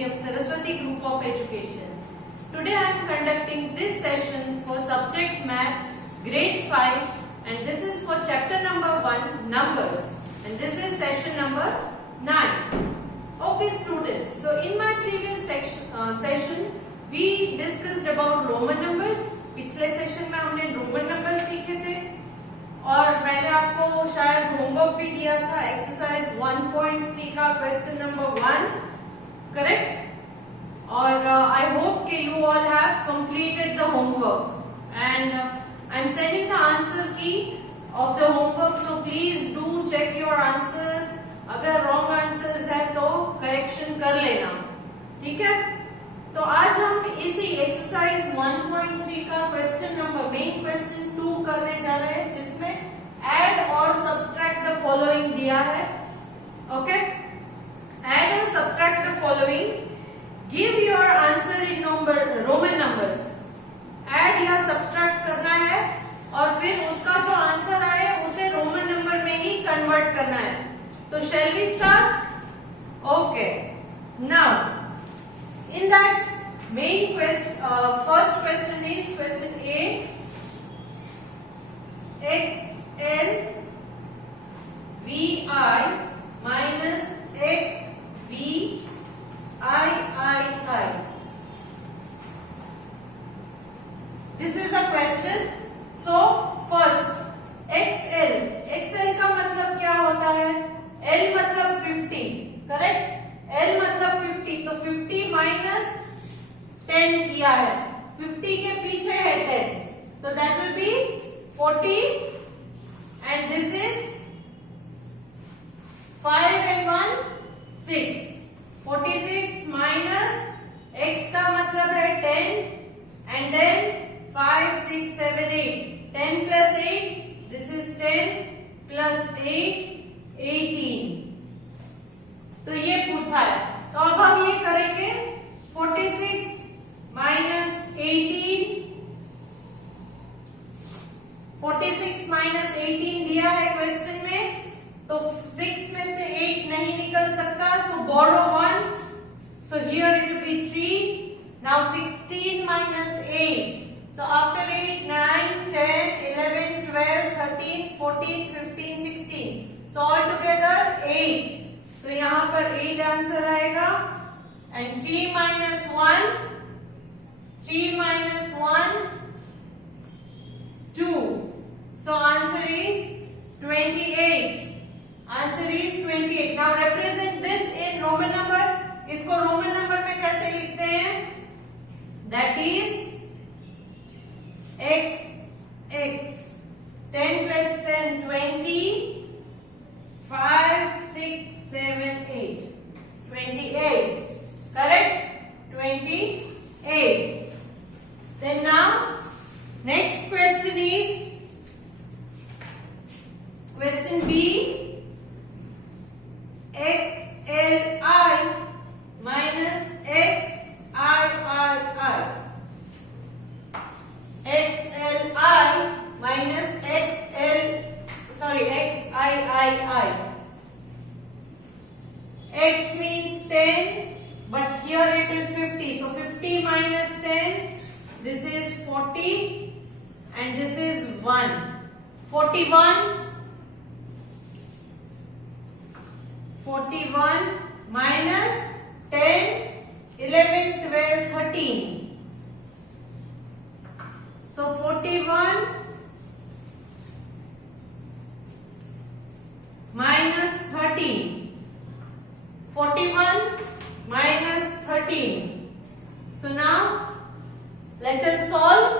medium Saraswati Group of Education. Today I am conducting this session for subject math grade 5 and this is for chapter number 1 numbers and this is session number 9. Okay students, so in my previous session we discussed about Roman numbers. पिछले session में हमने Roman number सीखे थे और मैंने आपको शायद homework भी दिया था एक्सरसाइज 1.3 का क्वेश्चन नंबर 1 करेक्ट और आई होप कि you all have completed the homework and I am sending the answer key of the homework so please do check your answers. अगर रॉन्ग आंसर्स है तो correction कर लेना, ठीक है. तो आज हम इसी एक्सरसाइज 1.3 का क्वेश्चन नंबर मेन क्वेश्चन 2 करने जा रहे हैं जिसमें ऐड और सब्ट्रैक्ट द फॉलोइंग दिया है. ओके, ऐड और subtract the following. Give your answer in Roman numbers. Add या सब्ट्रैक्ट करना है और फिर उसका जो आंसर आए उसे रोमन नंबर में ही कन्वर्ट करना है. तो shall we start? Okay, now in that main first question is question A. XL VI minus XV III. This is a question. So first XL का मतलब क्या होता है? L मतलब 50, करेक्ट. L मतलब 50, तो 50 माइनस 10 किया है. 50 के पीछे है 10, तो that will be 40 and this is 5 and 1 6. 46 minus x का मतलब है 10 and then 5 6 7 8. 10 plus 8, this is 10 plus 8 18. तो ये पूछा है, तो अब हम ये करेंगे 46 माइनस 18. 46 माइनस 18 दिया है क्वेश्चन में, तो 6 में से 8 नहीं निकल सकता, सो बोरो 1. So here it will be 3. Now 16 minus 8. So after 8, 9, 10, 11, 12, 13, 14, 15, 16. So all together 8. तो यहां पर 8 आंसर आएगा and 3 minus 1 2. So answer is 28. Answer is 28. Now represent this in Roman number. इसको रोमन नंबर में कैसे लिखते हैं? That is x 10 plus 10 20. 5 6 7 8 28, correct. 28. Then now next question is question B. XLI minus XIII. XLI minus XIII. X means 10, but here it is 50. So 50 minus 10, this is 40, and this is 1. 41 minus 10, 11, 12, 13. So 41 minus 13. 41 minus 13. So now let us solve.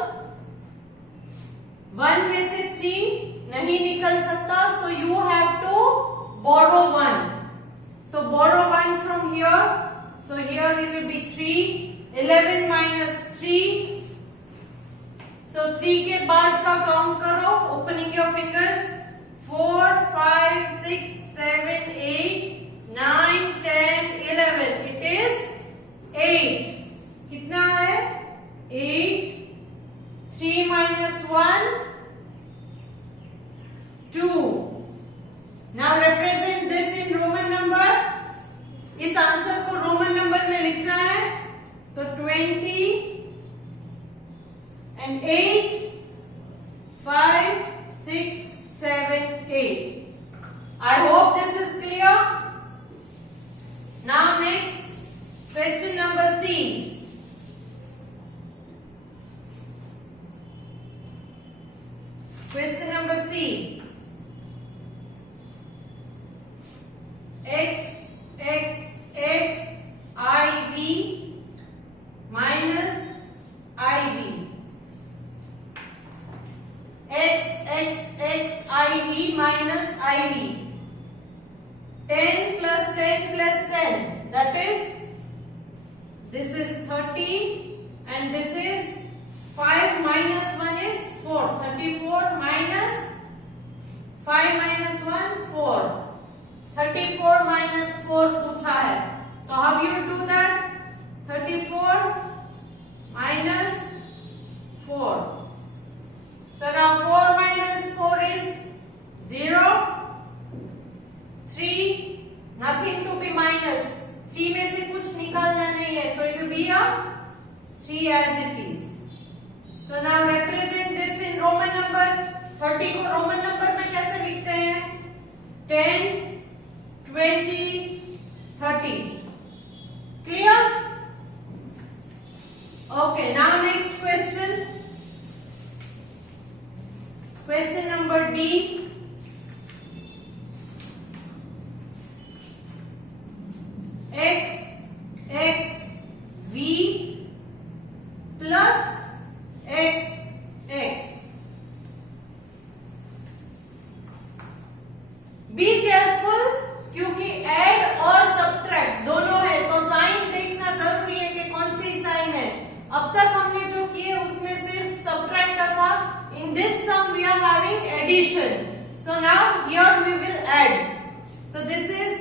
1 में से 3 नहीं निकल सकता, so you have to borrow 1. So borrow 1 from here. So here it will be 3. 11 minus 3. So 3 के बाद का count करो, opening your fingers. 4 5 6 7 8 9 10 11. It is 8. कितना है? 8. 3 minus 1 2. Now represent this in Roman number. इस आंसर को रोमन नंबर में लिखना Question number C. Question number C. X IV minus IV. X IV minus IV. 10 plus 10 plus 10. That is, this is 30 and this is 5 minus 1 is 4. 34 minus 5 minus 1, 4. 34 minus 4 पूछा है. So how you do that? 34 minus 4. So now 4 minus 4 is 0. 3, nothing to be minus. 3 में से कुछ निकालना नहीं है. So it will be a 3 as it is. So now represent this in Roman number. 30 को Roman number में कैसे लिखते हैं? 10, 20, 30. Clear? Okay, now next question. Question number D. X V plus X. Be careful क्योंकि add और subtract दोनों है, तो साइन देखना जरूरी है कि कौन सी साइन है. अब तक हमने जो किए उसमें सिर्फ सब्ट्रैक्ट का था. In this sum we are having addition. So now here we will add. So this is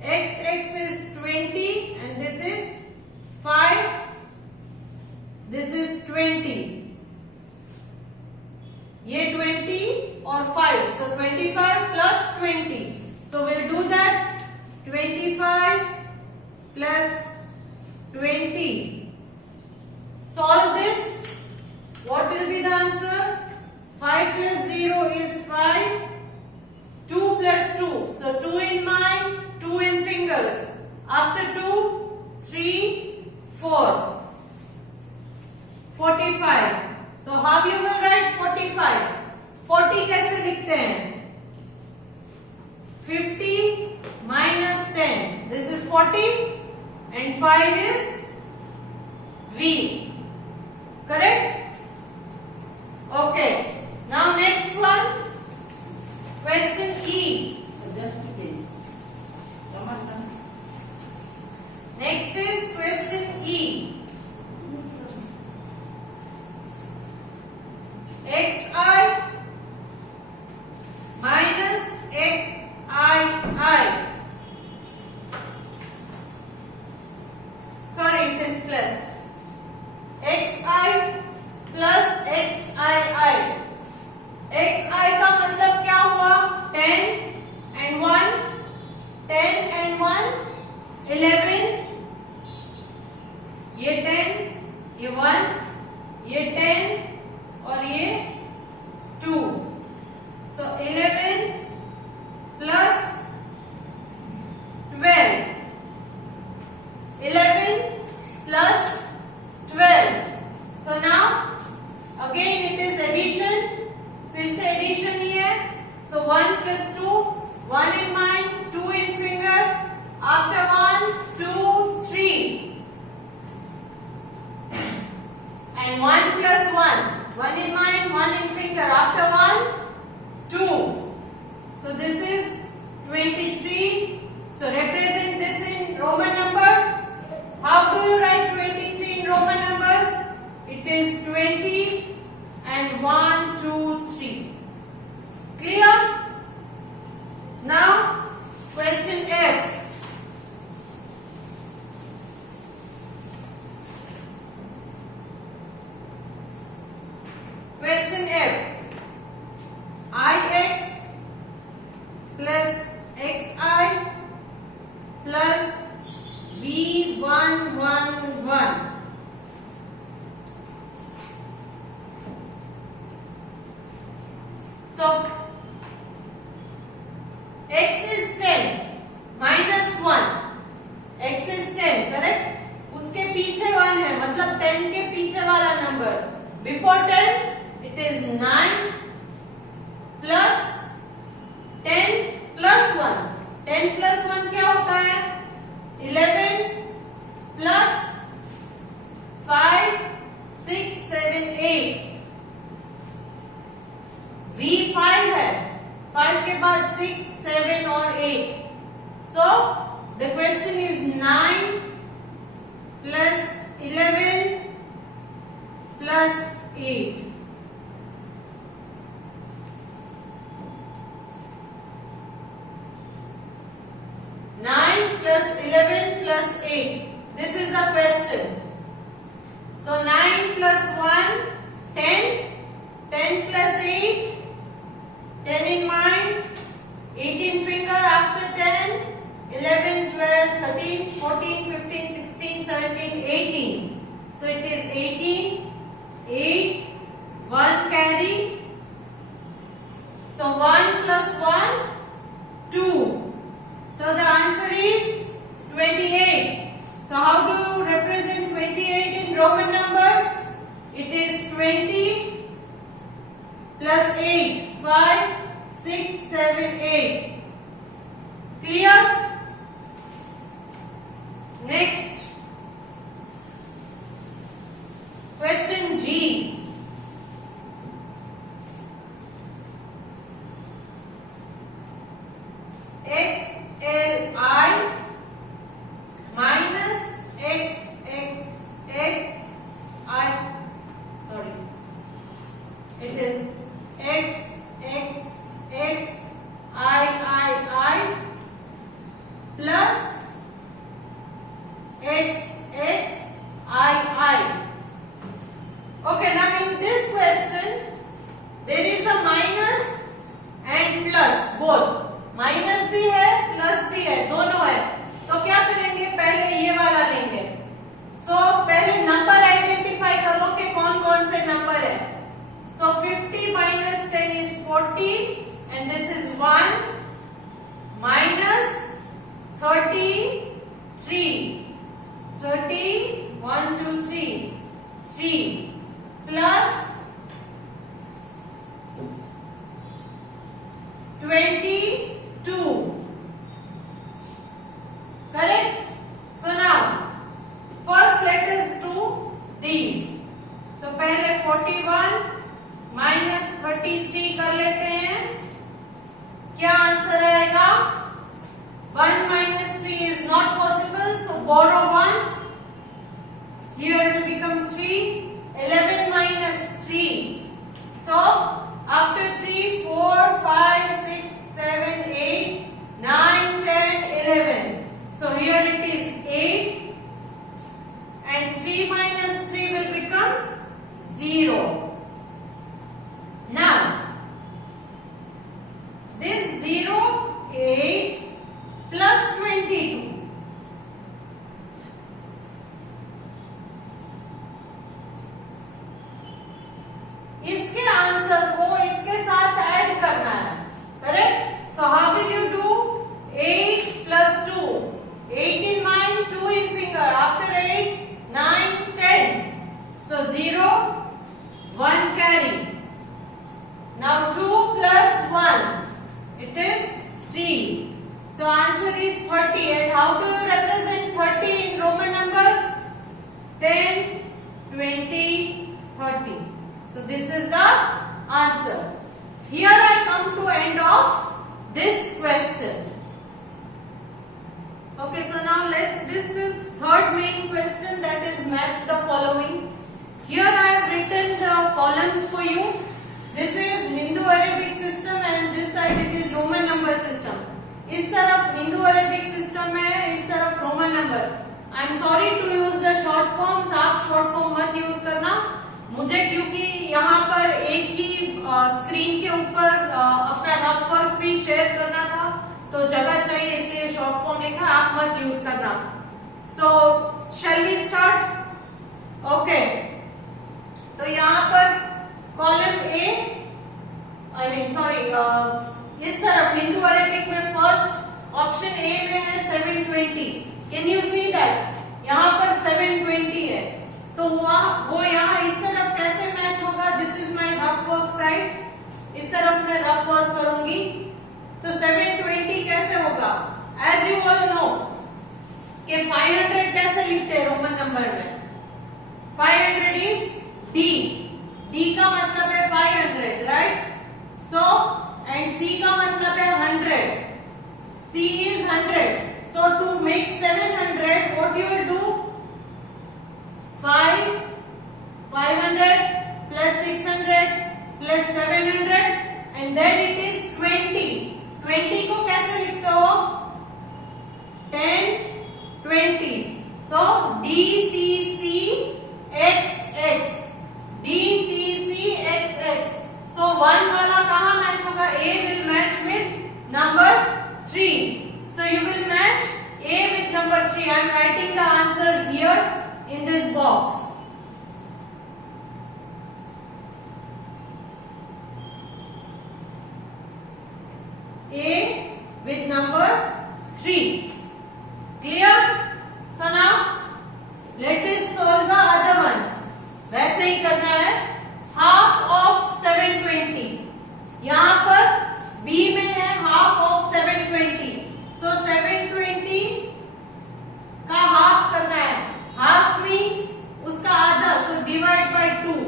x is 20 and this is 5. This is 20. ये 20 और 5. So 25 plus 20. So we'll do that. 25 plus 20. Solve this. What will be the answer? 5 plus 0 is 5. 2 plus 2. So 2 in mind, 2 in fingers. After 2, 3, 4. 45. So how you will write 45? 40 कैसे लिखते हैं? 50 minus 10. This is 40 and 5 is V. Correct? Okay. Now next one. Question E. Next is question E. XI minus XII. Sorry, it is plus. XI plus XII. XI का मतलब क्या हुआ? 10 and 1. 10 and 1, 11. ये 10, ये 1, ये 10 और ये 2. So 11 plus 12. 11 plus 12. So now again it is addition. फिर से addition ही है. So 1 plus 2, 1 in mind, 2 in finger. After 1, 2, 3. And 1 plus 1, 1 in mind, 1 in finger. After 1, 2. So this is 23. So represent this in Roman numbers. How do you write 23 in Roman numbers? It is 20 and 1, 2, 3. Clear? Now question F. Question F. Ix plus xi plus v111. So x is 10 minus 1. X is 10, correct? Before 10, it is 9 plus 10 plus 1. 10 plus 1 क्या होता है? 11 plus 5, 6, 7, 8. V5 है, 5 के बाद 6, 7 और 8. So the question is 9 plus 11 plus 8. 9 plus 11 plus 8. This is the question. So 9 plus 1, 10. 10 plus 8. 10 in mind. 18 finger after 10. 11, 12, 13, 14, 15, 16, 17, 18. So it is 18. 8. 1 carry. So 1 plus 1, 2. So the answer is 28. So how do you represent 28 in Roman numbers? It is 20 plus 8. 5, 6, 7, 8. Clear? Next. Question G. XLI minus XXXI. Sorry. It is XXXIII plus XXII. Okay, now in this question, there is a minus and plus both. Minus भी है plus भी है, दोनों है. तो क्या करेंगे? पहले ये वाला लेंगे. सो पहले नंबर आइडेंटिफाई करो कि कौन कौन से नंबर है. सो 50 minus 10 is 40 and this is 1 minus 33. 30, 1, 2, 3, 3 plus 22. Correct? So now, first let us do these. So पहले 41 minus 33 कर लेते हैं. क्या आंसर आएगा? 1 minus 3 is not possible, so borrow 1. Here it will become 3. 11 minus 3. So after 3, 4, 5, 6, 7, 8, 9, 10, 11. So here it is 8 and 3 minus 3 will become 0. Now this 0, 8 plus 22. इसके answer को इसके साथ ऐड करना है. Correct? So how will you do? 8 plus 2. 8 in mind, 2 in finger. After 8, 9, 10. So 0, 1 carry. Now 2 plus 1. It is 3. So answer is 30. And how do you represent 30 in Roman numbers? 10, 20, 30. So this is the answer. Here I come to end of this question. Okay, so now let's discuss third main question, that is match the following. Here I have written the columns for you. This is Hindu-Arabic system and this side it is Roman number system. इस तरफ Hindu-Arabic system है, इस तरफ Roman number. I am sorry to use the short forms. आप short form मत use करना. मुझे क्योंकि यहाँ पर एक ही स्क्रीन के ऊपर अपना रफ वर्क भी शेयर करना था, तो जगह चाहिए, इसलिए शॉर्ट फॉर्म लिखा. आप मत यूज करना. सो शैल वी स्टार्ट? ओके, तो यहाँ पर column A, I mean sorry, इस तरफ हिंदू अरेबिक में फर्स्ट ऑप्शन ए में है 720. Can you see that? यहाँ पर 720 है, तो वो यहाँ इस तरफ कैसे मैच होमवर्क साइड, इस तरफ मैं रफ वर्क करूंगी। तो 720 कैसे होगा? एज यू ऑल नो कि 500 कैसे लिखते हैं रोमन नंबर में? 500 इज डी, डी का मतलब है 500, राइट? सो एंड सी का मतलब है 100, सी is 100. So to make 700, what you will do? 500 plus 600 plus 700 and then it is 20. 20 को कैसे लिखते हो? 10, 20. So DCC XX, DCC XX. So 1 वाला कहाँ मैच होगा? A will match with number 3. So you will match A with number 3. I am writing the answers here in this box. A with number 3. Clear? So now let us solve the other one. वैसे ही करना है. Half of 720. यहाँ पर B में है half of 720. So 720 का half करना है. हाफ मीन्स उसका आधा. So divide by 2.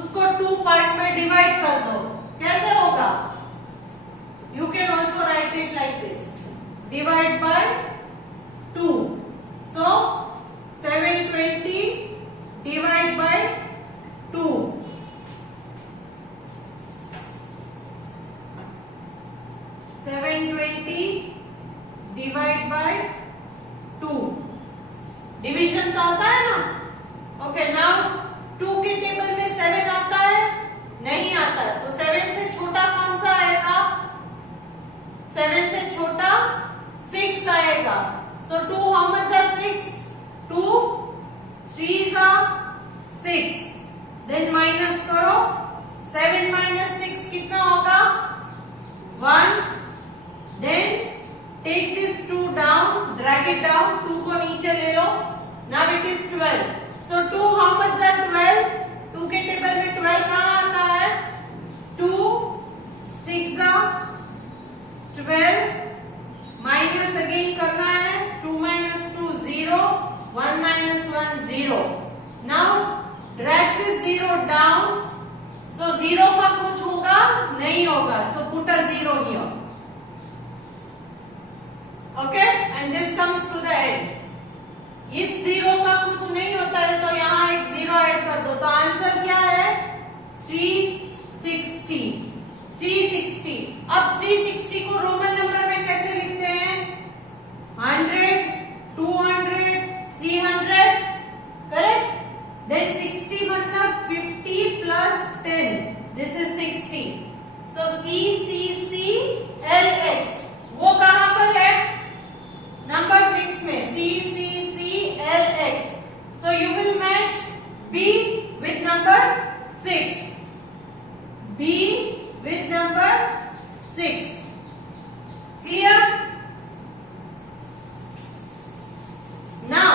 उसको 2 पार्ट में डिवाइड कर दो. कैसे होगा? You can also write it like this. Divide by 2. So 720 divide by 2. 720 divide by 2. Division तो आता है ना? ओके, नाउ 2 के टेबल में 7 आता है? नहीं आता है. तो 7 से छोटा कौन सा आएगा? 7 से छोटा 6 आएगा. So 2 how much are 6? 2 3s are 6. Then minus करो. 7 minus 6 कितना होगा? 1. Then take this 2 down, drag it down, 2 को नीचे ले लो. Now it is 12. So 2 how much are 12? 2 के टेबल में 12 कहाँ आता है? 2 6 are 12. माइनस अगेन करना है. 2 minus 2 0, 1 minus 1 0. Now drag this 0 down. So 0 का कुछ होगा? नहीं होगा. So put a 0 here. Okay, and this comes to the end. इस 0 का कुछ नहीं होता है तो यहाँ एक 0 ऐड कर दो. तो आंसर क्या है? 360. 360. अब 360 को रोमन नंबर में कैसे लिखते हैं? 100, 200, 300. करेक्ट? Then 60 मतलब 50 plus 10. This is 60. So CCCLX वो कहाँ पर है? नंबर 6 में. CCCLX. So you will match B with number 6. B with number 6. Clear? Now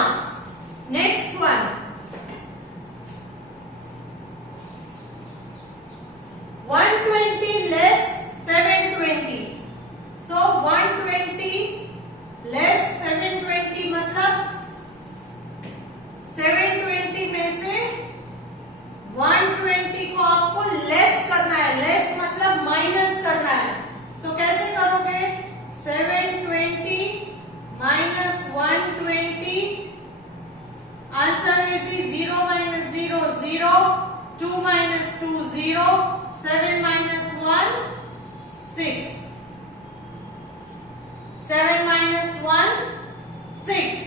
next one. 120 less 720. So 120 less 720 मतलब 720 में से 120 को आपको लेस करना है. लेस मतलब माइनस करना है. सो कैसे करोगे? 720 minus 120. Answer will be 0 minus 0 0, 2 minus 2 0, 7 minus 1 6. 7 minus 1 6.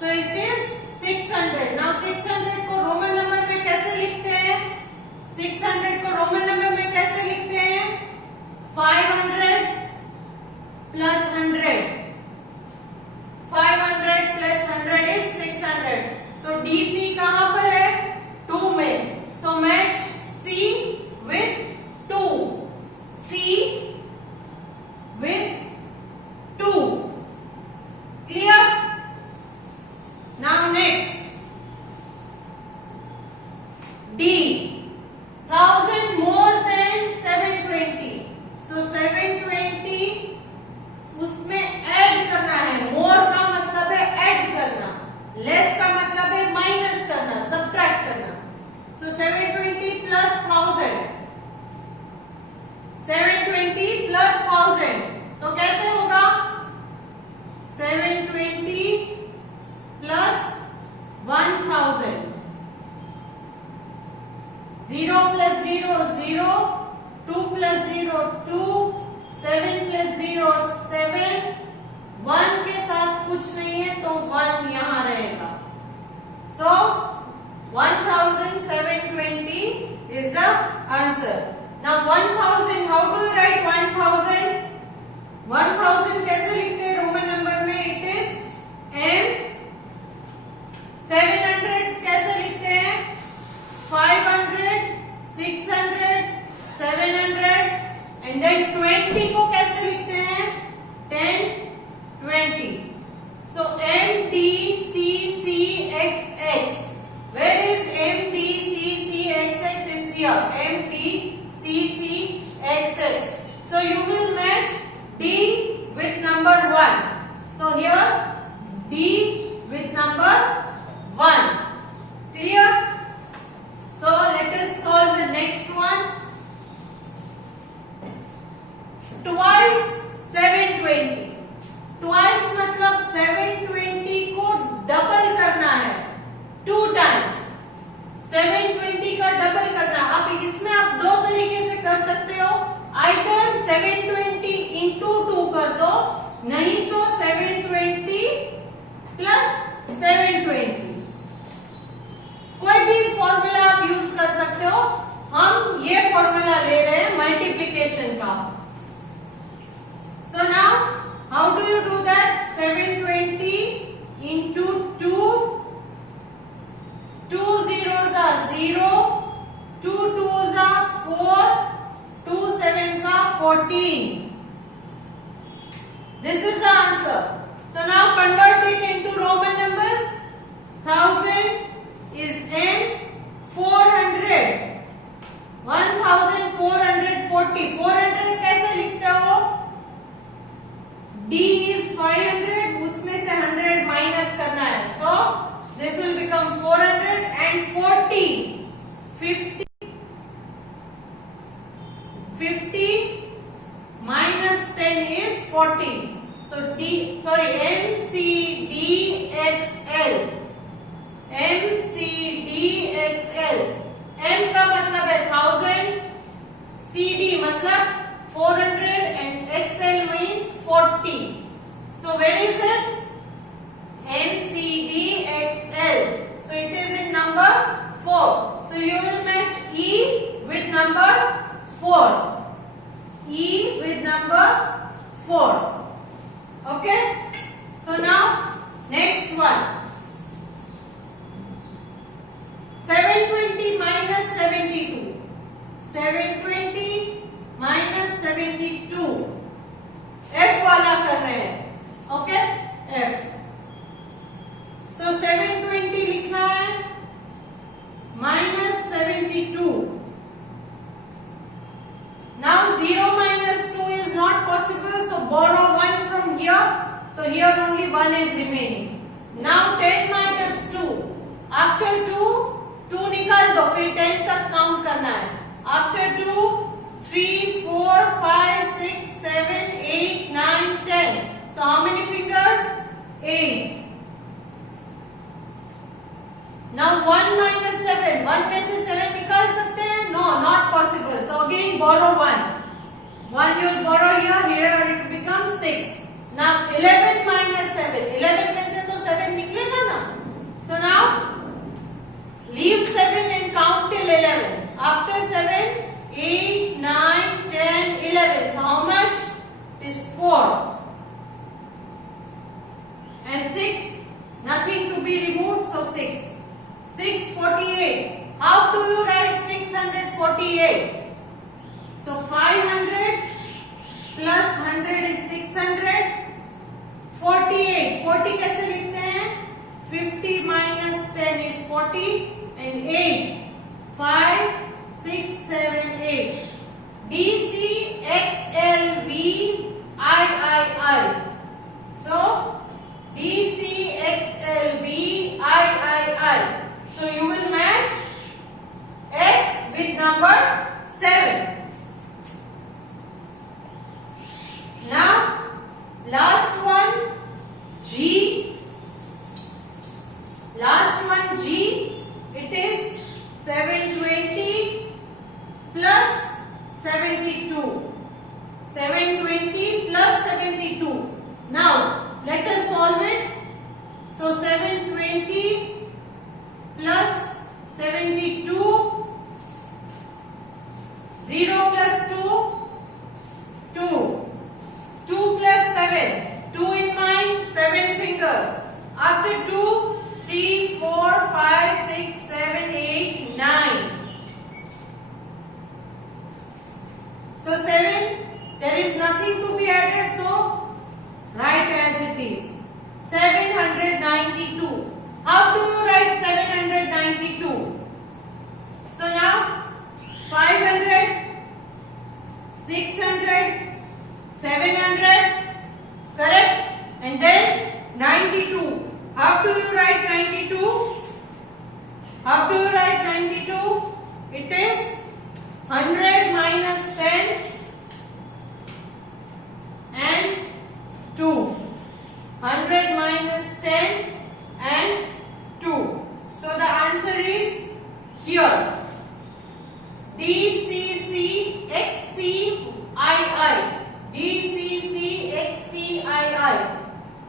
So it is 600. Now 600 को रोमन नंबर में कैसे लिखते हैं? 600 को रोमन नंबर में कैसे लिखते हैं? 500 plus 100. 500 plus 100 is 600. So DC कहाँ पर है? 2 में. So match C with 2. C with 2. Clear? Now next. D. 1000 more than So 720 plus 1000. 720 plus 1000. तो कैसे होगा? 720 plus 1000. 0 plus 0 0. 2 plus 0 2. 7 plus 0 7. 1 के साथ कुछ नहीं है तो 1 यहां रहेगा. So 1720 is the answer. Now 1000, how do you write 1000? 1000 कैसे लिखते हैं रोमन नंबर में? It is M. 700 कैसे लिखते हैं? 500, 600, 700 and then 20 को कैसे लिखते हैं? 10, 20. So MDCCXX. Where is MDCCXX? It's here. MDCCXX. So you will match D with number 1. So here D with number 1. Clear? So let us solve the next one. Twice 720. Twice मतलब 720 को double करना है. 2 times. 720 का double करना. अब इसमें आप दो तरीके से कर सकते हो. Either 720 into 2 कर दो, नहीं तो 720 plus 720. कोई भी फॉर्मूला आप यूज कर सकते हो. हम ये फॉर्मूला ले रहे हैं मल्टीप्लिकेशन का. So now how do you do that? 720 into 2. 2 zeros are 0. 2 twos are 4. 2 sevens are 14. This is the answer. So now convert it into Roman numbers. 1000 is M. 400. 1440. 400 कैसे लिखते हो? D is 500. उसमें से 100 minus करना है. So this will become 400 and 40. 50 minus 10 is 40. So MCDXL. MCDXL. M का मतलब है 1000. CD मतलब 400 and XL means 40. So where is it? MCDXL. So it is in number 4. So you will match E with number 4. E with number 4. Okay? So now next one. 720 minus 72. 720 minus 72. F वाला कर रहे हैं. Okay? F. So 720 लिखना है minus 72. Now 0 minus 2 is not possible, so borrow 1 from here. So here only 1 is remaining. Now 10 minus 2. After 2, 2 निकाल दो, फिर 10 तक काउंट करना है. After 2, 3, 4, 5, 6, 7, 8, 9, 10. So how many fingers? 8. Now 1 minus 7. 1 में से 7 निकाल सकते हैं? No, not possible. So again borrow 1. 1 you will borrow here. Here it becomes 6. Now 11 minus 7. 11 में से तो 7 निकलेगा ना? So now leave 7 and count till 11. After 7, 8, 9, 10, 11. So how much? It is 4. And 6. Nothing to be removed. So 6. 648. How do you write 648? So 500 plus 100 is 600. 48. 40 कैसे लिखते हैं? 50 minus 10 is 40 and 8. 5, 6, 7, 8. DCXLVIII. So DCXLVIII. So you will match 720 plus 72. 720 plus 72. Now let us solve it. So 720 plus 72. 0 plus 2, 2. 2 plus 7. 2 in mind, 7 finger. After 2, 3, 4, 5, 6, 7, 8, 9. So 7, there is nothing to be added, so write as it is. 792. How do you write 792? So now 500, 600, 700, correct? And then 92. How do you write 92? How do you write 92? It is 100 minus 10 and 2. 100 minus 10 and 2. So the answer is here. DCCXCII. DCCXCII.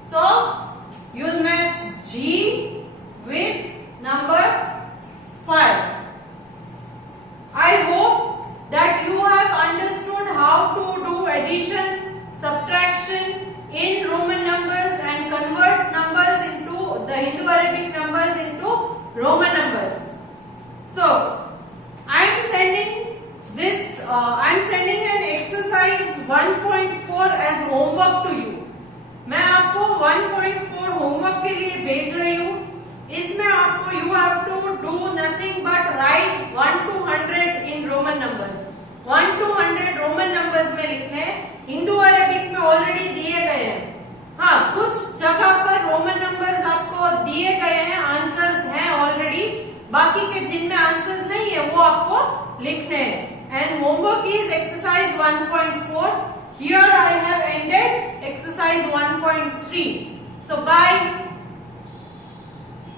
So you will match G with number 5. I hope that you have understood how to do addition, subtraction in Roman numbers and convert numbers into the Hindu-Arabic numbers into Roman numbers. So I am sending this. I am sending an exercise 1.4 as homework to you. मैं आपको 1.4 homework के लिए भेज रही हूँ. इसमें आपको you have to do nothing but write 1 to 100 in Roman numbers. 1 to 100 Roman numbers में लिखने हैं. हिंदू अरबिक में ऑलरेडी दिए गए हैं. हाँ, कुछ जगह पर रोमन नंबर्स आपको दिए गए हैं, आंसर्स हैं ऑलरेडी. बाकी के जिनमें आंसर्स नहीं है वो आपको लिखने हैं. And homework is exercise 1.4. Here I have ended exercise 1.3. So bye.